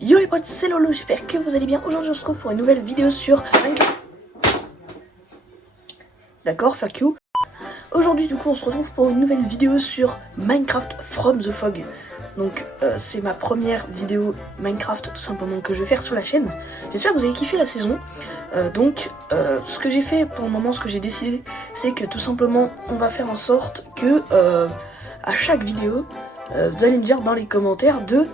Yo les potes, c'est Lolo, j'espère que vous allez bien. Aujourd'hui on se retrouve pour une nouvelle vidéo sur Minecraft. D'accord, fuck you. Aujourd'hui du coup on se retrouve pour une nouvelle vidéo sur Minecraft from the Fog. Donc c'est ma première vidéo Minecraft tout simplement que je vais faire sur la chaîne. J'espère que vous avez kiffé la saison. Ce que j'ai fait pour le moment, ce que j'ai décidé, c'est que tout simplement on va faire en sorte que à chaque vidéo, vous allez me dire dans les commentaires de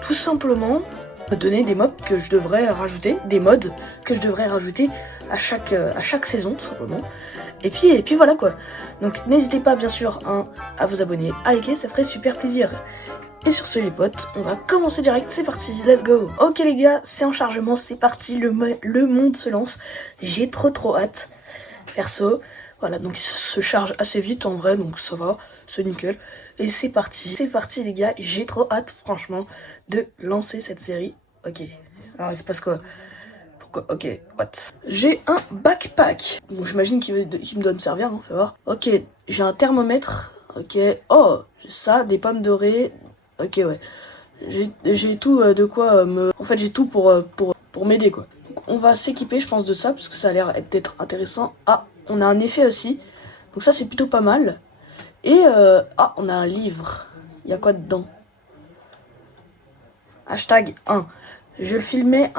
tout simplement donner des mobs que je devrais rajouter, des mods que je devrais rajouter à chaque saison tout simplement. Et puis voilà quoi. Donc n'hésitez pas bien sûr à vous abonner, à liker, ça ferait super plaisir. Et sur ce les potes, on va commencer direct, c'est parti, let's go. Ok les gars, c'est en chargement, c'est parti, le monde se lance. J'ai trop hâte. Perso, voilà, donc il se charge assez vite en vrai, donc ça va, c'est nickel. Et c'est parti les gars, j'ai trop hâte franchement de lancer cette série. Ok, alors il se passe quoi? Pourquoi? Ok, what? J'ai un backpack. Bon, j'imagine qu'il me doit me servir, hein, fais voir. Ok, j'ai un thermomètre. Ok, oh, j'ai ça, des pommes dorées. Ok, ouais. J'ai tout de quoi me... En fait, j'ai tout pour m'aider, quoi. Donc, on va s'équiper, je pense, de ça, parce que ça a l'air d'être intéressant. Ah, on a un effet aussi. Donc ça, c'est plutôt pas mal. Et, ah, on a un livre. Il y a quoi dedans? Hashtag 1. Je filmais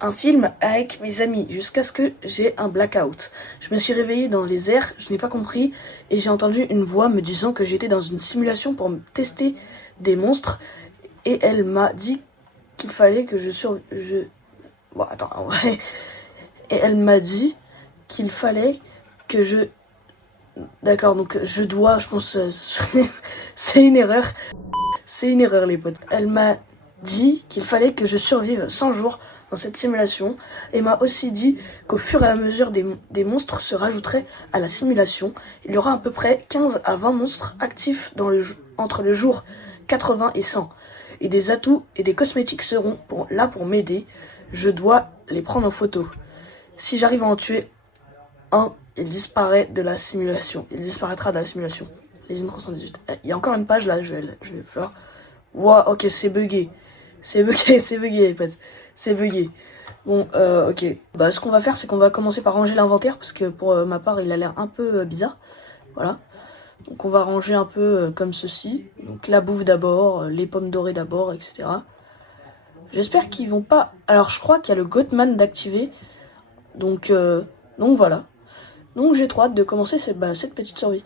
un film avec mes amis jusqu'à ce que j'ai un blackout. Je me suis réveillée dans les airs, je n'ai pas compris et j'ai entendu une voix me disant que j'étais dans une simulation pour me tester des monstres et elle m'a dit qu'il fallait que Bon, attends, en vrai. Et elle m'a dit qu'il fallait que je... D'accord, donc je dois, je pense... c'est une erreur. C'est une erreur les potes. Elle m'a dit qu'il fallait que je survive 100 jours dans cette simulation et m'a aussi dit qu'au fur et à mesure des monstres se rajouteraient à la simulation. Il y aura à peu près 15 à 20 monstres actifs entre le jour 80 et 100. Et des atouts et des cosmétiques seront là pour m'aider. Je dois les prendre en photo. Si j'arrive à en tuer un, il disparaît de la simulation. Il disparaîtra de la simulation. Les in 318. Il y a encore une page là, je vais faire. Wow, ok, c'est bugué. C'est bugué, les potes. C'est bugué. Bon, ok. Bah, ce qu'on va faire, c'est qu'on va commencer par ranger l'inventaire, parce que pour ma part, il a l'air un peu bizarre. Voilà. Donc, on va ranger un peu comme ceci. Donc, la bouffe d'abord, les pommes dorées d'abord, etc. J'espère qu'ils vont pas... Alors, je crois qu'il y a le Goatman d'activer. Donc voilà. Donc, j'ai trop hâte de commencer cette petite survie.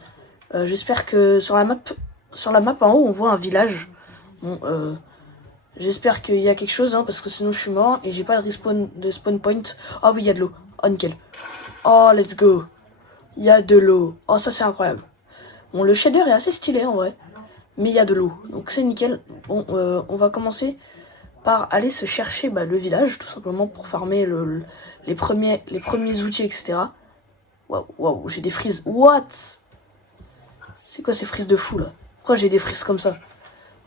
J'espère que sur la map en haut, on voit un village. Bon, j'espère qu'il y a quelque chose, hein, parce que sinon je suis mort et j'ai pas de spawn point. Ah oui, il y a de l'eau. Oh, nickel. Oh, let's go. Il y a de l'eau. Oh, ça c'est incroyable. Bon, le shader est assez stylé en vrai. Mais il y a de l'eau. Donc c'est nickel. Bon, on va commencer par aller se chercher le village, tout simplement pour farmer les premiers outils, etc. Waouh, j'ai des frises. What? C'est quoi ces frises de fou là? Pourquoi j'ai des frises comme ça?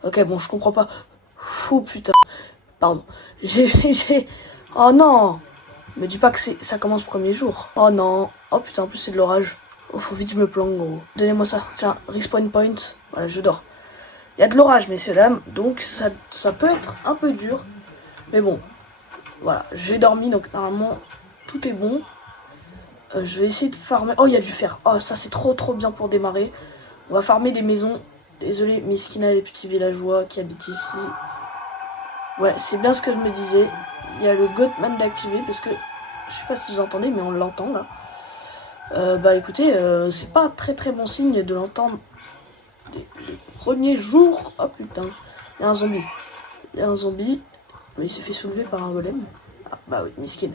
Ok, bon, je comprends pas. Fou, putain. Pardon. Oh non! Me dis pas que ça commence premier jour. Oh non. Oh putain, en plus c'est de l'orage. Oh, faut vite que je me planque, gros. Donnez-moi ça. Tiens, respawn point. Voilà, je dors. Il y a de l'orage, messieurs, dames. Donc ça peut être un peu dur. Mais bon. Voilà, j'ai dormi, donc normalement, tout est bon. Je vais essayer de farmer. Oh, il y a du fer. Oh, ça c'est trop bien pour démarrer. On va farmer des maisons. Désolé, Miskina, les petits villageois qui habitent ici. Ouais, c'est bien ce que je me disais. Il y a le Goatman d'activer parce que je sais pas si vous entendez, mais on l'entend là. Bah écoutez, c'est pas très bon signe de l'entendre des premiers jours. Oh putain, il y a un zombie. Il y a un zombie, mais il s'est fait soulever par un golem. Ah bah oui, miskin.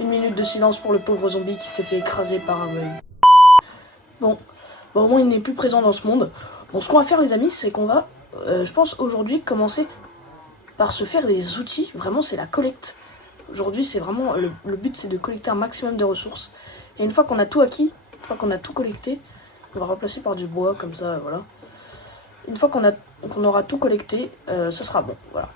1 minute de silence pour le pauvre zombie qui s'est fait écraser par un golem. Bon, au moins il n'est plus présent dans ce monde. Bon, ce qu'on va faire les amis, c'est qu'on va, je pense aujourd'hui, commencer par se faire des outils. Vraiment, c'est la collecte. Aujourd'hui, c'est vraiment le but, c'est de collecter un maximum de ressources. Et une fois qu'on a tout acquis, une fois qu'on a tout collecté, on va remplacer par du bois, comme ça, voilà. Une fois qu'on aura tout collecté, ça sera bon, voilà.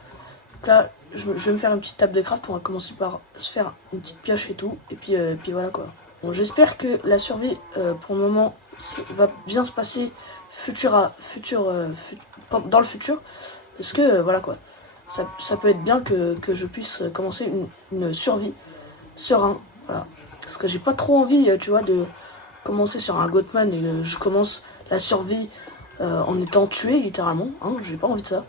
Donc là, je vais me faire une petite table de craft. On va commencer par se faire une petite pioche et tout. Et puis voilà quoi. Bon, j'espère que la survie, pour le moment, va bien se passer dans le futur. Parce que, voilà quoi. ça peut être bien que je puisse commencer une survie serein. Voilà. Parce que j'ai pas trop envie, tu vois, de commencer sur un Goatman et je commence la survie en étant tué littéralement. Hein, j'ai pas envie de ça.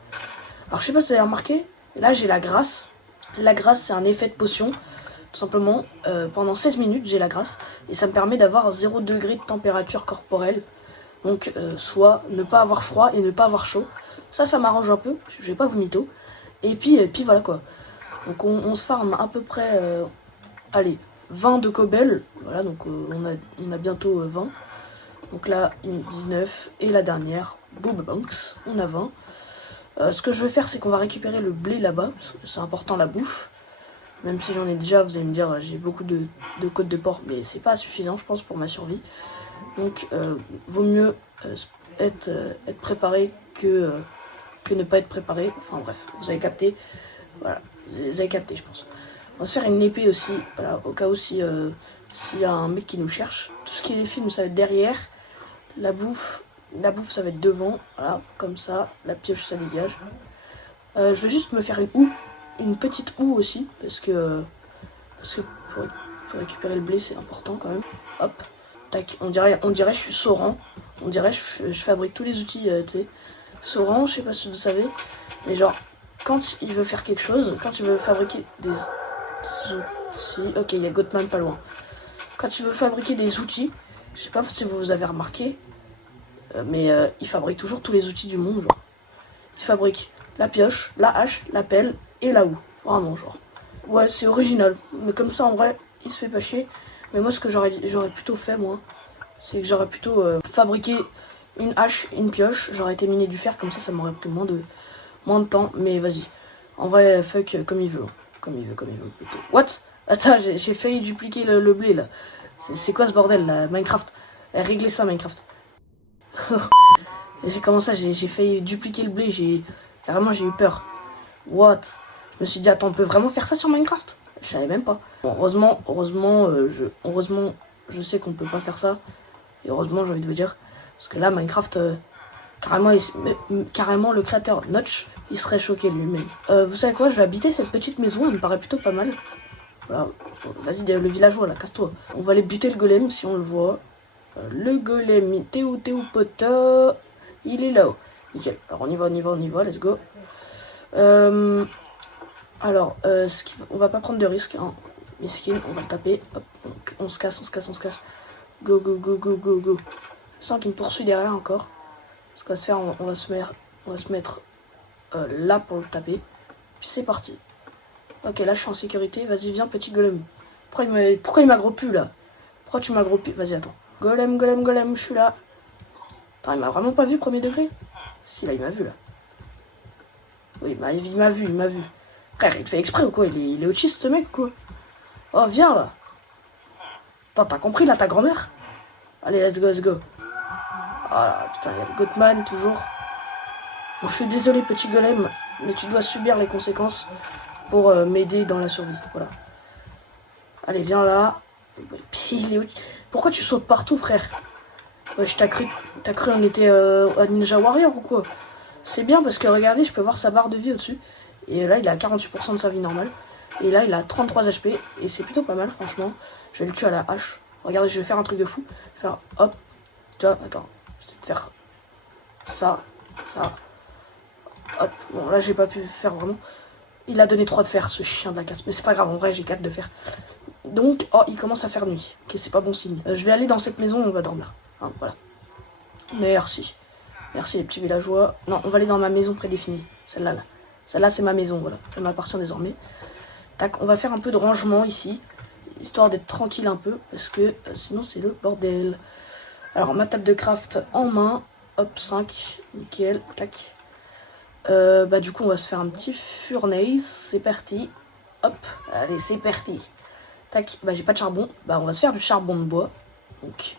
Alors je sais pas si vous avez remarqué, mais là j'ai la grâce. La grâce c'est un effet de potion. Tout simplement, pendant 16 minutes j'ai la grâce. Et ça me permet d'avoir 0 degré de température corporelle. Donc soit ne pas avoir froid et ne pas avoir chaud. Ça m'arrange un peu, je vais pas vous mytho. Et puis voilà quoi. Donc on se farme à peu près, allez, 20 de cobble. Voilà, donc on a bientôt 20. Donc là, une 19. Et la dernière, Boob Banks, on a 20. Ce que je vais faire, c'est qu'on va récupérer le blé là-bas, parce que c'est important la bouffe. Même si j'en ai déjà, vous allez me dire, j'ai beaucoup de côtes de porc, mais c'est pas suffisant, je pense, pour ma survie. Donc, vaut mieux être préparé que ne pas être préparé. Enfin bref, vous avez capté. Voilà, vous avez capté, je pense. On va se faire une épée aussi, voilà, au cas où s'il y a un mec qui nous cherche. Tout ce qui est les films, ça va être derrière. La bouffe, ça va être devant, voilà, comme ça. La pioche, ça dégage. Je vais juste me faire une petite houe aussi, parce que pour récupérer le blé, c'est important quand même. Hop, tac, on dirait je suis Sauron. On dirait je fabrique tous les outils, tu sais. Sauron, je sais pas si vous savez, mais genre, quand il veut faire quelque chose, quand il veut fabriquer des outils... Ok, il y a Goatman pas loin. Quand il veut fabriquer des outils, je sais pas si vous avez remarqué, mais il fabrique toujours tous les outils du monde, genre. Il fabrique la pioche, la hache, la pelle et la houe. Vraiment, genre. Ouais, c'est original. Mais comme ça, en vrai, il se fait pas chier. Mais moi, ce que j'aurais plutôt fait, moi, c'est que j'aurais plutôt fabriqué une hache, une pioche. J'aurais été miné du fer, comme ça m'aurait pris moins de temps. Mais vas-y. En vrai, fuck, comme il veut. Comme il veut, plutôt. What? Attends, j'ai failli dupliquer le blé, là. C'est quoi ce bordel, là? Minecraft. Réglez ça, Minecraft. J'ai commencé, j'ai failli dupliquer le blé, carrément j'ai eu peur. What? Je me suis dit, attends, on peut vraiment faire ça sur Minecraft? Je savais même pas. Bon, heureusement, je sais qu'on peut pas faire ça. Et heureusement, j'ai envie de vous dire. Parce que là, Minecraft, carrément, le créateur Notch, il serait choqué lui-même. Vous savez quoi? Je vais habiter cette petite maison, elle me paraît plutôt pas mal. Voilà. Vas-y, le villageois, là, casse-toi. On va aller buter le golem si on le voit. Le golem, t'es où, poteau? Il est là-haut. Nickel. Alors on y va, let's go. Alors, on va pas prendre de risques, hein. Mesquine, on va le taper. Hop, on se casse. Go. Je sens qu'il me poursuit derrière encore. Ce qu'on va se faire, on va se mettre là pour le taper. Puis c'est parti. Ok, là je suis en sécurité. Vas-y, viens, petit golem. Pourquoi il m'aggro plus là? Pourquoi tu m'aggro plus? Vas-y, attends. Golem, je suis là. Attends, il m'a vraiment pas vu premier degré? Si, là, il m'a vu, là. Oui, il m'a vu. Frère, il te fait exprès ou quoi? Il est autiste, ce mec, ou quoi? Oh, viens, là. Attends, t'as compris, là, ta grand-mère? Allez, let's go. Ah, putain, il y a le Goatman, toujours. Bon, je suis désolé, petit golem, mais tu dois subir les conséquences pour m'aider dans la survie, voilà. Allez, viens là. Pourquoi tu sautes partout, frère? Wesh, t'as cru on était à Ninja Warrior ou quoi? C'est bien parce que regardez, je peux voir sa barre de vie au-dessus. Et là, il a 48% de sa vie normale. Et là, il a 33 HP. Et c'est plutôt pas mal, franchement. Je vais le tuer à la hache. Regardez, je vais faire un truc de fou. Faire hop. Tu vois, attends. Je vais te faire ça. Hop. Bon, là, j'ai pas pu faire vraiment. Il a donné 3 de fer, ce chien de la casse. Mais c'est pas grave, en vrai, j'ai 4 de fer. Donc, oh, il commence à faire nuit. Ok, c'est pas bon signe. Je vais aller dans cette maison, on va dormir. Hein, voilà. Merci les petits villageois. Non, on va aller dans ma maison prédéfinie. Celle-là, là. Celle-là, c'est ma maison, voilà. Elle m'appartient désormais. Tac, on va faire un peu de rangement ici. Histoire d'être tranquille un peu. Parce que sinon, c'est le bordel. Alors, ma table de craft en main. Hop, 5. Nickel. Tac. Du coup, on va se faire un petit furnace. C'est parti. Hop. Allez, c'est parti. Tac. J'ai pas de charbon. On va se faire du charbon de bois. Donc,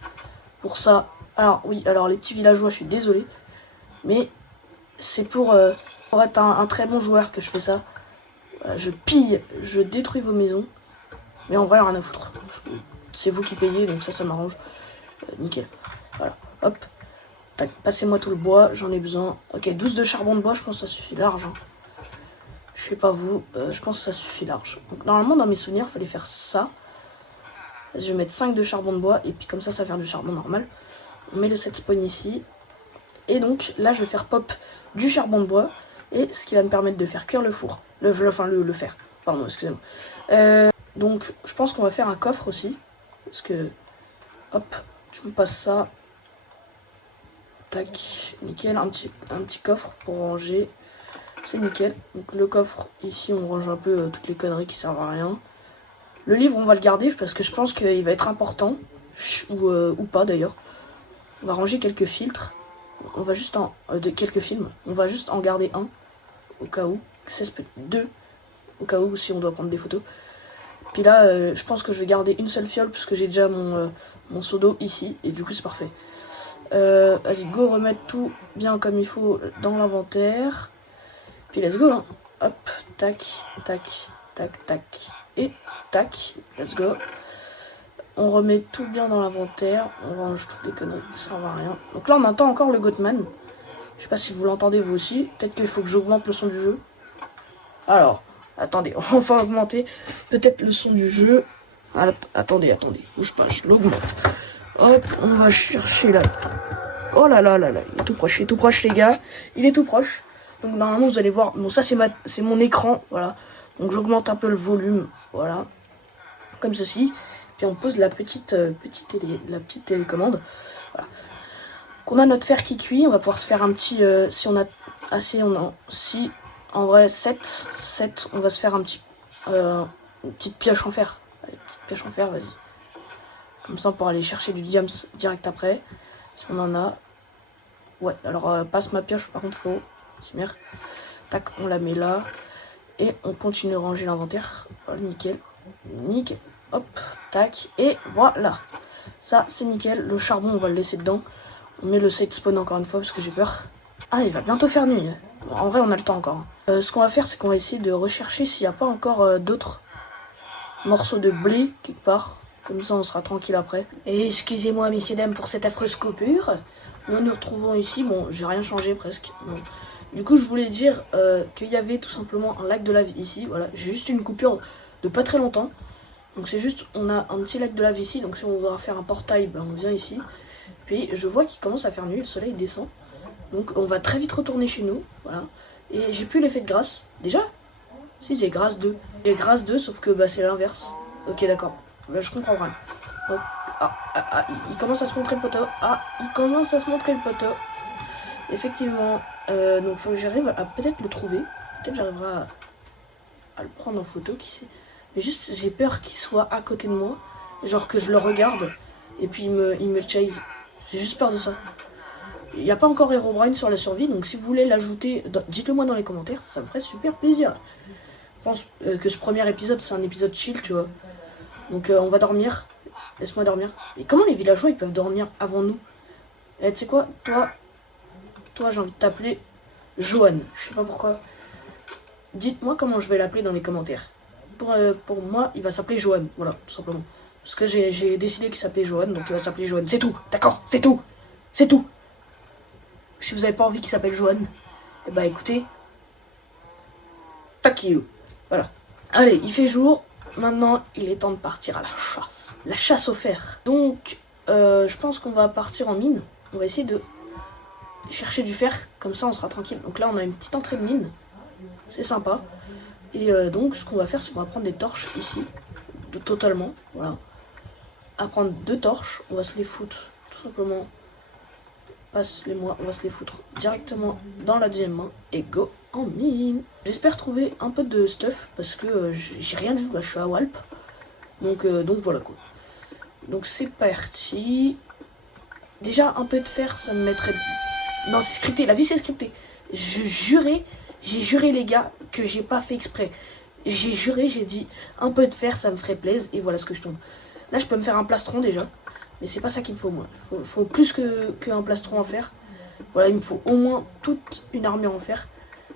pour ça... Alors, oui, les petits villageois, je suis désolé. Mais c'est pour être un très bon joueur que je fais ça. Je pille, je détruis vos maisons. Mais en vrai, rien à foutre. C'est vous qui payez, donc ça m'arrange. Nickel. Voilà, hop. Tac, passez-moi tout le bois, j'en ai besoin. Ok, 12 de charbon de bois, je pense que ça suffit large. Hein. Je sais pas vous, je pense que ça suffit large. Donc normalement dans mes souvenirs, il fallait faire ça. Je vais mettre 5 de charbon de bois et puis comme ça va faire du charbon normal. On met le set spawn ici. Et donc là je vais faire pop du charbon de bois. Et ce qui va me permettre de faire cuire le four. Le fer. Pardon, excusez-moi. Donc je pense qu'on va faire un coffre aussi. Parce que, hop, tu me passes ça. Tac, nickel, un petit coffre pour ranger. C'est nickel. Donc le coffre, ici on range un peu toutes les conneries qui servent à rien. Le livre on va le garder parce que je pense qu'il va être important. Ou pas d'ailleurs. On va ranger quelques filtres. On va juste quelques films. On va juste en garder un. Au cas où. 2. Au cas où si on doit prendre des photos. Puis là, je pense que je vais garder une seule fiole parce que j'ai déjà mon seau d'eau ici. Et du coup c'est parfait. Vas-y, go, remettre tout bien comme il faut dans l'inventaire. Puis let's go, hein. Hop, tac, tac, tac, tac. Et tac, let's go. On remet tout bien dans l'inventaire. On range toutes les conneries, ça servent à rien. Donc là, on entend encore le Goatman. Je sais pas si vous l'entendez vous aussi. Peut-être qu'il faut que j'augmente le son du jeu. Alors, attendez, on va augmenter peut-être le son du jeu. Attendez, bouge pas, je l'augmente. Hop, on va chercher là. Oh là là là là, il est tout proche les gars. Il est tout proche. Donc normalement vous allez voir, bon ça c'est mon écran, voilà. Donc j'augmente un peu le volume, voilà. Comme ceci. Puis on pose la petite télécommande. Voilà. Donc on a notre fer qui cuit, on va pouvoir se faire un petit, si on a assez, si en vrai 7, on va se faire une petite pioche en fer. Allez, petite pioche en fer, vas-y. Comme ça on pourra aller chercher du diams direct après, si on en a. Ouais, alors passe ma pioche par contre frérot. Merde. Tac, on la met là. Et on continue de ranger l'inventaire. Voilà, nickel. Nickel. Hop, tac. Et voilà. Ça, c'est nickel. Le charbon, on va le laisser dedans. On met le set spawn encore une fois parce que j'ai peur. Ah, il va bientôt faire nuit. Bon, en vrai, on a le temps encore. Ce qu'on va faire, c'est qu'on va essayer de rechercher s'il n'y a pas encore d'autres morceaux de blé quelque part. Comme ça, on sera tranquille après. Et excusez-moi, messieurs, dames, pour cette affreuse coupure. Nous retrouvons ici. Bon, j'ai rien changé presque. Non. Du coup, je voulais dire qu'il y avait tout simplement un lac de lave ici. Voilà, j'ai juste une coupure de pas très longtemps. Donc c'est juste, on a un petit lac de lave ici. Donc si on va faire un portail, ben, on vient ici. Puis je vois qu'il commence à faire nuit, le soleil descend. Donc on va très vite retourner chez nous. Voilà. Et j'ai plus l'effet de grâce. Déjà? Si, j'ai grâce 2. J'ai grâce 2, sauf que bah, c'est l'inverse. Ok, d'accord. Là, je comprends rien. Donc, il commence à se montrer le poteau. Ah, il commence à se montrer le poteau. Effectivement. Donc, faut que j'arrive à peut-être le trouver. Peut-être j'arriverai à le prendre en photo, qui sait. Mais juste, j'ai peur qu'il soit à côté de moi. Genre que je le regarde. Et puis, il me chase. J'ai juste peur de ça. Il n'y a pas encore Herobrine sur la survie. Donc, si vous voulez l'ajouter, dites-le moi dans les commentaires. Ça me ferait super plaisir. Je pense que ce premier épisode, c'est un épisode chill, tu vois. Donc on va dormir. Laisse-moi dormir. Et comment les villageois ils peuvent dormir avant nous? Eh, tu sais quoi? Toi j'ai envie de t'appeler Johan. Je sais pas pourquoi. Dites-moi comment je vais l'appeler dans les commentaires. Pour moi, il va s'appeler Johan. Voilà, tout simplement. Parce que j'ai décidé qu'il s'appelait Johan, donc il va s'appeler Johan. C'est tout, d'accord? C'est tout. C'est tout. Si vous avez pas envie qu'il s'appelle Johan, eh bah écoutez. Fuck you. Voilà. Allez, il fait jour. Maintenant, il est temps de partir à la chasse. La chasse au fer. Donc, je pense qu'on va partir en mine. On va essayer de chercher du fer. Comme ça, on sera tranquille. Donc là, on a une petite entrée de mine. C'est sympa. Et donc, ce qu'on va faire, c'est qu'on va prendre des torches ici. Totalement. Voilà. À prendre 2 torches. On va se les foutre, tout simplement. Passe-les-moi. On va se les foutre directement dans la deuxième main. Et go en mine. J'espère trouver un peu de stuff parce que j'ai rien du tout là, je suis à Walp. Donc voilà quoi. Donc c'est parti. Déjà un peu de fer, ça me mettrait. Non, c'est scripté, la vie c'est scripté. J'ai juré les gars que j'ai pas fait exprès. J'ai juré, j'ai dit un peu de fer, ça me ferait plaisir et voilà ce que je tombe. Là je peux me faire un plastron déjà, mais c'est pas ça qu'il me faut moi. Faut plus qu'un plastron en fer. Voilà, il me faut au moins toute une armure en fer.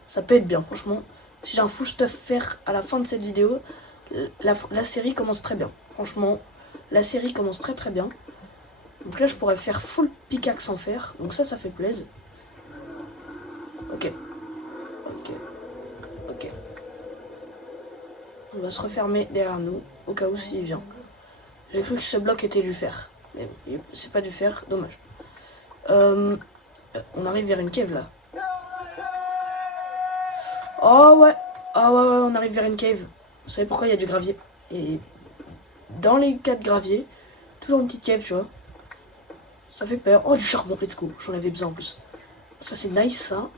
Ça peut être bien, franchement. Si j'ai un full stuff fer à la fin de cette vidéo, la série commence très bien. Franchement, la série commence très très bien. Donc là, je pourrais faire full pickaxe en fer. Donc ça fait plaisir. Ok. Ok. Ok. On va se refermer derrière nous, au cas où s'il vient. J'ai cru que ce bloc était du fer. Mais c'est pas du fer, dommage. On arrive vers une cave là. Oh ouais. Ah ouais, on arrive vers une cave. Vous savez pourquoi il y a du gravier? Et dans les cas de gravier, toujours une petite cave, tu vois. Ça fait peur. Oh, du charbon, let's go. J'en avais besoin en plus. Ça, c'est nice, ça.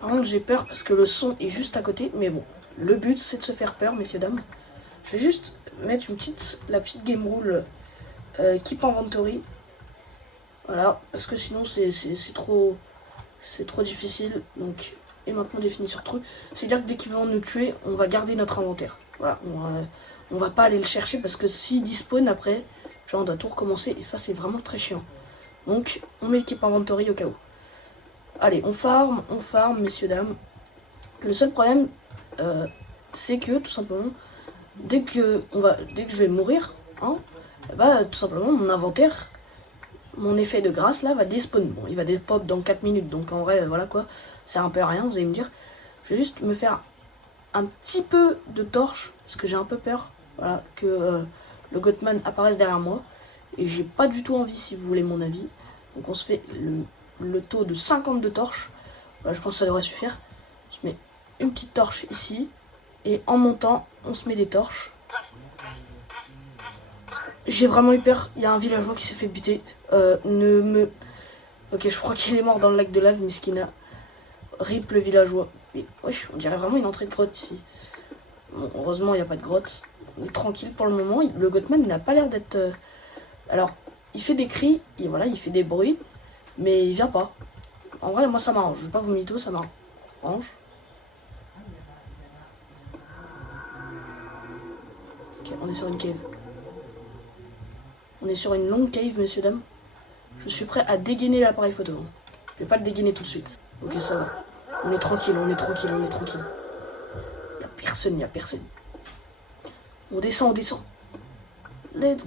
Par contre, j'ai peur parce que le son est juste à côté. Mais bon, le but, c'est de se faire peur, messieurs, dames. Je vais juste mettre la petite game rule Keep Inventory. Voilà, parce que sinon, c'est trop difficile. Donc, et maintenant, on définit sur truc. C'est-à-dire que dès qu'ils vont nous tuer, on va garder notre inventaire. Voilà, on va pas aller le chercher parce que s'il despawn après, genre, on doit tout recommencer. Et ça, c'est vraiment très chiant. Donc, on met le Keep Inventory au cas où. Allez, on farm, messieurs, dames. Le seul problème, c'est que, tout simplement, dès que je vais mourir, hein, bah, tout simplement, mon inventaire, mon effet de grâce, là, va despawn. Bon, il va dépop dans 4 minutes, donc en vrai, voilà quoi, c'est un peu à rien, vous allez me dire. Je vais juste me faire un petit peu de torche, parce que j'ai un peu peur, voilà, que le Goatman apparaisse derrière moi. Et j'ai pas du tout envie, si vous voulez mon avis. Donc on se fait le taux de 52 torches. Voilà, je pense que ça devrait suffire. On se met une petite torche ici. Et en montant, on se met des torches. J'ai vraiment eu peur. Il y a un villageois qui s'est fait buter. Ok, je crois qu'il est mort dans le lac de lave, Miskina. Rip le villageois. Mais wesh, on dirait vraiment une entrée de grotte ici. Bon, heureusement, il n'y a pas de grotte. On est tranquille pour le moment. Le Goatman n'a pas l'air d'être... Alors, il fait des cris, et voilà, il fait des bruits, mais il vient pas. En vrai, moi, ça m'arrange. Je vais pas vous mytho, ça m'arrange. Ok, on est sur une cave. On est sur une longue cave, messieurs, dames. Je suis prêt à dégainer l'appareil photo. Je vais pas le dégainer tout de suite. Ok, ça va. On est tranquille. Il y a personne. On descend. Let's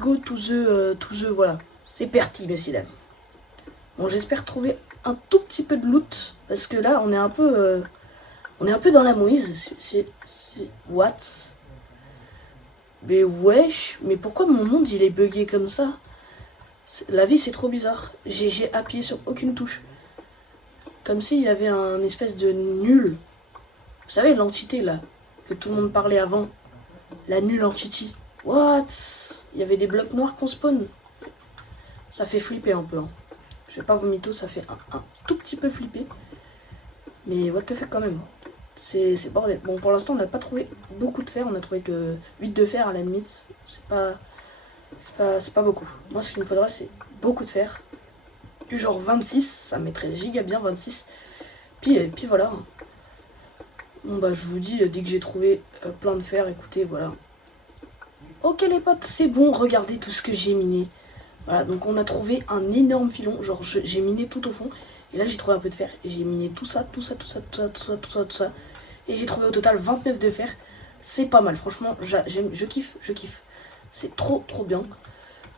go to the, voilà. C'est parti, messieurs, dames. Bon, j'espère trouver un tout petit peu de loot, parce que là, on est un peu dans la mouise. C'est what? Mais wesh, mais pourquoi mon monde il est bugué comme ça? La vie c'est trop bizarre. J'ai appuyé sur aucune touche. Comme s'il y avait un espèce de nul. Vous savez, l'entité là, que tout le monde parlait avant. La nulle entity. What? Il y avait des blocs noirs qu'on spawn. Ça fait flipper un peu. Hein. Je vais pas vous mytho, ça fait un tout petit peu flipper. Mais what the fuck quand même. C'est bordel. Bon, pour l'instant, on n'a pas trouvé beaucoup de fer. On a trouvé que 8 de fer à la limite. C'est pas beaucoup. Moi, ce qu'il me faudrait, c'est beaucoup de fer. Du genre 26. Ça mettrait giga bien 26. Puis voilà. Bon, bah, je vous dis, dès que j'ai trouvé plein de fer, écoutez, voilà. Ok, les potes, c'est bon. Regardez tout ce que j'ai miné. Voilà, donc on a trouvé un énorme filon. Genre, j'ai miné tout au fond. Et là, j'ai trouvé un peu de fer. Et j'ai miné tout ça. Et j'ai trouvé au total 29 de fer. C'est pas mal, franchement, je kiffe. C'est trop bien.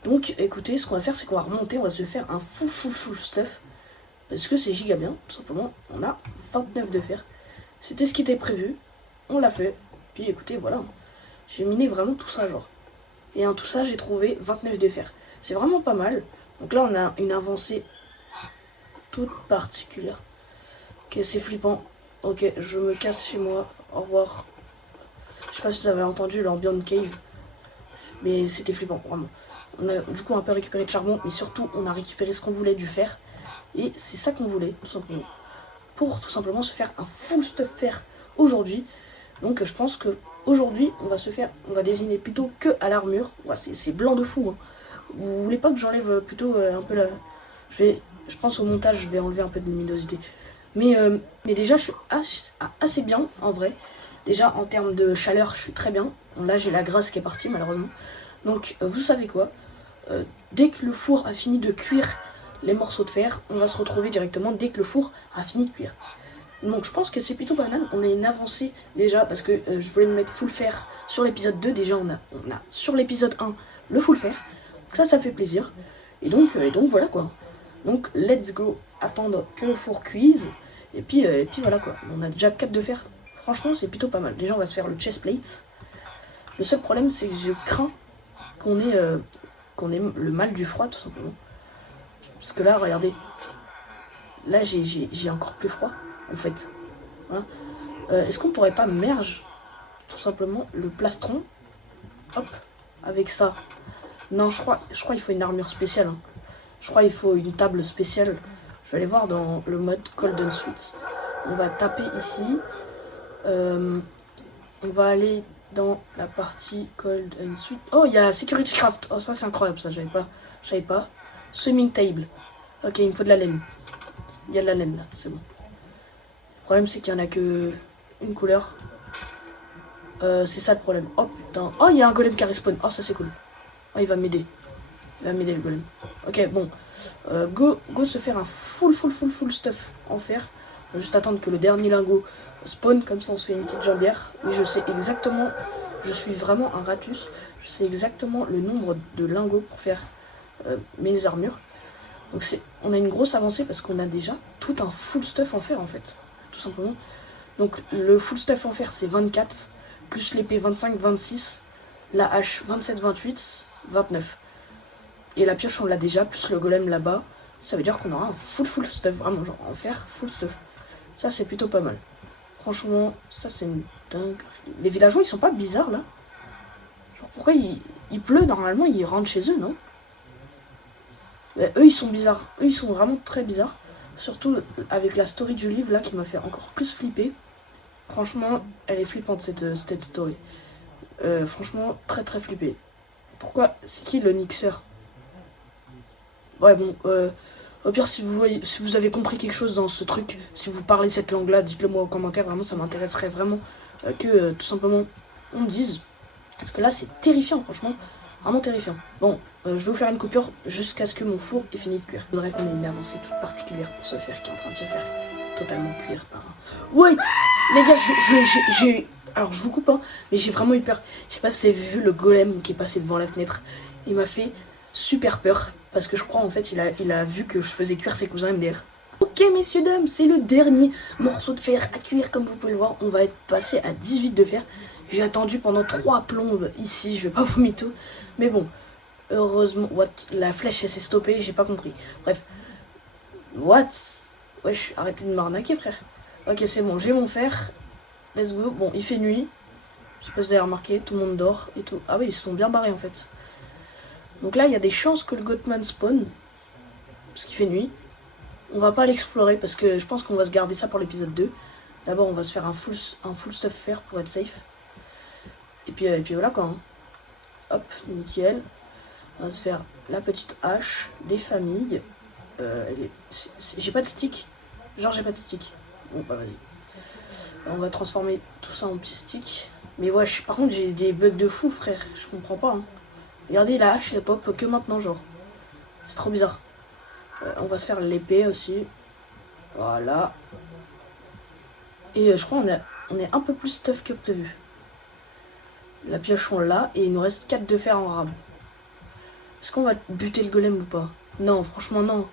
Donc, écoutez, ce qu'on va faire, c'est qu'on va remonter. On va se faire un full stuff. Parce que c'est giga bien, tout simplement. On a 29 de fer. C'était ce qui était prévu. On l'a fait. Puis écoutez, voilà. J'ai miné vraiment tout ça, genre. Et en tout ça, j'ai trouvé 29 de fer. C'est vraiment pas mal. Donc là, on a une avancée toute particulière. Ok, c'est flippant. Ok, je me casse chez moi. Au revoir. Je sais pas si vous avez entendu l'ambiance cave. Mais c'était flippant, vraiment. On a du coup un peu récupéré de charbon. Mais surtout, on a récupéré ce qu'on voulait, du fer. Et c'est ça qu'on voulait, tout simplement. Pour tout simplement se faire un full stuff fer aujourd'hui. Donc je pense que aujourd'hui, on va désigner plutôt que à l'armure. Ouais, c'est blanc de fou. Hein. Vous voulez pas que j'enlève plutôt un peu la... Je pense au montage, je vais enlever un peu de luminosité. Mais déjà, je suis assez bien, en vrai. Déjà, en termes de chaleur, je suis très bien. Bon, là, j'ai la graisse qui est partie, malheureusement. Donc, vous savez quoi? Dès que le four a fini de cuire les morceaux de fer, on va se retrouver directement dès que le four a fini de cuire. Donc, je pense que c'est plutôt pas mal. On a une avancée, déjà, parce que je voulais me mettre full fer sur l'épisode 2. Déjà, on a sur l'épisode 1, le full fer. Donc ça fait plaisir. Et donc voilà, quoi. Donc, let's go attendre que le four cuise. Et puis voilà quoi. On a déjà 4 de fer. Franchement, c'est plutôt pas mal. Déjà, on va se faire le chestplate. Le seul problème, c'est que je crains qu'on ait le mal du froid, tout simplement. Parce que là, regardez. Là, j'ai encore plus froid, en fait. Hein. Est-ce qu'on pourrait pas merge, tout simplement, le plastron, hop, avec ça? Non, je crois qu'il faut une armure spéciale. Hein. Je crois qu'il faut une table spéciale. Je vais aller voir dans le mode Cold and Sweet. On va taper ici. On va aller dans la partie Cold and Sweet. Oh, il y a Security Craft. Oh, ça c'est incroyable, ça, je savais pas. Swimming Table. Ok, il me faut de la laine. Il y a de la laine là, c'est bon. Le problème, c'est qu'il n'y en a que une couleur. C'est ça le problème. Oh putain. Oh, il y a un golem qui respawn. Oh, ça c'est cool. Oh, il va m'aider. Il va m'aider le golem. Ok, bon. Go se faire un full stuff en fer. On va juste attendre que le dernier lingot spawn. Comme ça, on se fait une petite jambière. Et je sais exactement. Je suis vraiment un ratus. Je sais exactement le nombre de lingots pour faire mes armures. Donc on a une grosse avancée parce qu'on a déjà tout un full stuff en fer en fait. Tout simplement. Donc le full stuff en fer c'est 24. Plus l'épée 25, 26. La hache 27, 28, 29. Et la pioche on l'a déjà, plus le golem là-bas. Ça veut dire qu'on aura un full stuff, vraiment genre en fer, full stuff. Ça c'est plutôt pas mal. Franchement, ça c'est une dingue. Les villageois ils sont pas bizarres là. Genre pourquoi il pleut normalement, ils rentrent chez eux, non? Eux ils sont bizarres, eux ils sont vraiment très bizarres. Surtout avec la story du livre là qui m'a fait encore plus flipper. Franchement, elle est flippante cette story. Franchement, très flippée. Pourquoi? C'est qui le Nixer? Ouais bon, au pire si vous avez compris quelque chose dans ce truc, si vous parlez cette langue là, dites-le moi en commentaire, vraiment ça m'intéresserait vraiment que tout simplement on me dise. Parce que là c'est terrifiant franchement, vraiment terrifiant. Bon, je vais vous faire une coupure jusqu'à ce que mon four ait fini de cuire. Il faudrait qu'on ait une avancée toute particulière pour ce fer qui est en train de se faire totalement cuire par un... Ouais les gars, j'ai... Alors je vous coupe hein, mais j'ai vraiment eu peur. Je sais pas si vous avez vu le golem qui est passé devant la fenêtre. Il m'a fait super peur. Parce que je crois en fait il a vu que je faisais cuire ses cousins MDR. Ok messieurs dames, c'est le dernier morceau de fer à cuire comme vous pouvez le voir. On va être passé à 18 de fer. J'ai attendu pendant 3 plombes ici, je vais pas vous mytho. Mais bon, heureusement, la flèche elle s'est stoppée, j'ai pas compris. Bref, wesh, arrêtez de m'arnaquer frère. Ok c'est bon, j'ai mon fer. Let's go. Bon, il fait nuit. Je sais pas si vous avez remarqué, tout le monde dort et tout. Ah oui, ils se sont bien barrés en fait. Donc là, il y a des chances que le Goatman spawn. Parce qu'il fait nuit. On va pas l'explorer parce que je pense qu'on va se garder ça pour l'épisode 2. D'abord, on va se faire un full stuff fer pour être safe. Et puis voilà quoi. Hein. Hop, nickel. On va se faire la petite hache des familles. J'ai pas de stick. Genre, j'ai pas de stick. Bon, bah vas-y. On va transformer tout ça en petits sticks. Mais ouais, par contre, j'ai des bugs de fou, frère. Je comprends pas. Hein. Regardez, la hache, elle pop que maintenant, genre. C'est trop bizarre. On va se faire l'épée aussi. Voilà. Et je crois on est un peu plus stuff que prévu. La pioche, on l'a. Et il nous reste 4 de fer en rame. Est-ce qu'on va buter le golem ou pas? Non, franchement, non.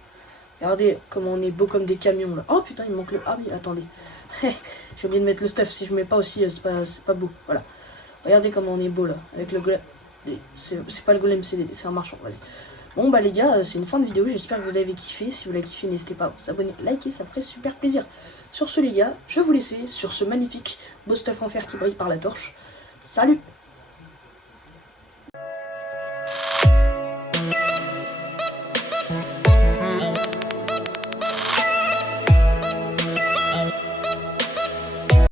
Regardez comment on est beau comme des camions, là. Oh, putain, il me manque le... Ah oui, attendez. J'ai oublié de mettre le stuff. Si je mets pas aussi, c'est pas beau. Voilà. Regardez comment on est beau, là. Avec le golem. C'est pas le golem, c'est un marchand. Vas-y. Bon bah les gars, c'est une fin de vidéo, j'espère que vous avez kiffé. Si vous l'avez kiffé, n'hésitez pas à vous abonner, liker, ça ferait super plaisir. Sur ce les gars, je vais vous laisser sur ce magnifique beau stuff en fer qui brille par la torche. Salut!